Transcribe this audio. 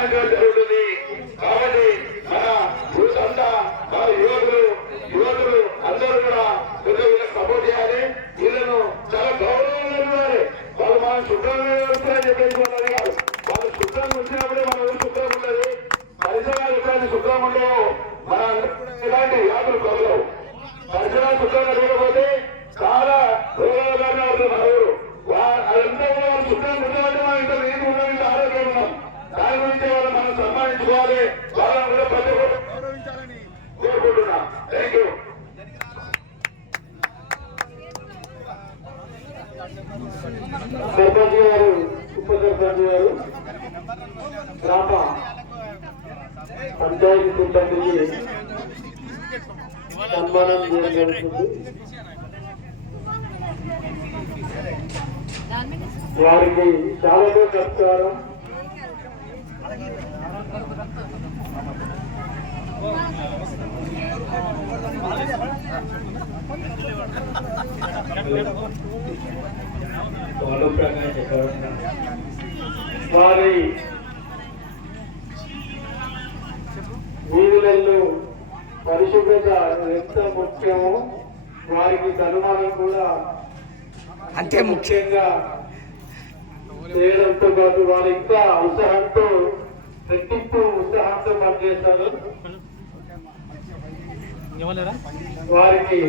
సన్మానించడం జరుగుతుంది. కాబట్టి మన యూత్ అంతా మన యువతులు అందరూ కూడా వీళ్ళకి సపోర్ట్ చేయాలి. వీళ్ళను చాలా గౌరవంగా చూడాలి. వాళ్ళు మనం శుభ్రంగా వస్తారని చెప్పేసి వాళ్ళు శుభ్రంగా ఉంచినప్పుడే మన ఊరు శుభ్రంగా ఉండదు. పరిసరాలు ఎక్కడైనా శుభ్రంగా ఉండవు, మన ఎలాంటి వ్యాధులు కలగవు. పరిసరాలు శుభ్రంగా లేకపోతే చాలా రోగాల కారణం అవుతుంది మన ఊరు. అదంతా కూడా వాళ్ళు శుభ్రంగా ఉండమంటే మనం ఇంత నీరు ఉన్నాం, ఇంత ఆరోగ్యం ఉన్నాం. దాని గురించి వాళ్ళు మనం సన్మానించుకోవాలి. వాళ్ళని కూడా ప్రతి ఒక్కరు గౌరవించాలని కోరుకుంటున్నాం. Thank you. సర్పంచ్ గారు, ఉప సర్పంచ్ గారు, గ్రామ పంచాయతీ సిబ్బందికి సన్మానం చేయడం జరుగుతుంది. వారికి చాలా నమస్కారం. వారి వీధులలో పరిశుభ్రత ఎంత ముఖ్యమో వారికి సన్మానం కూడా అంతే ముఖ్యంగా చేయడంతో పాటు వారు ఇంకా ఉత్సాహంతో రెట్టింపు ఉత్సాహంతో పనిచేస్తారు. వారికి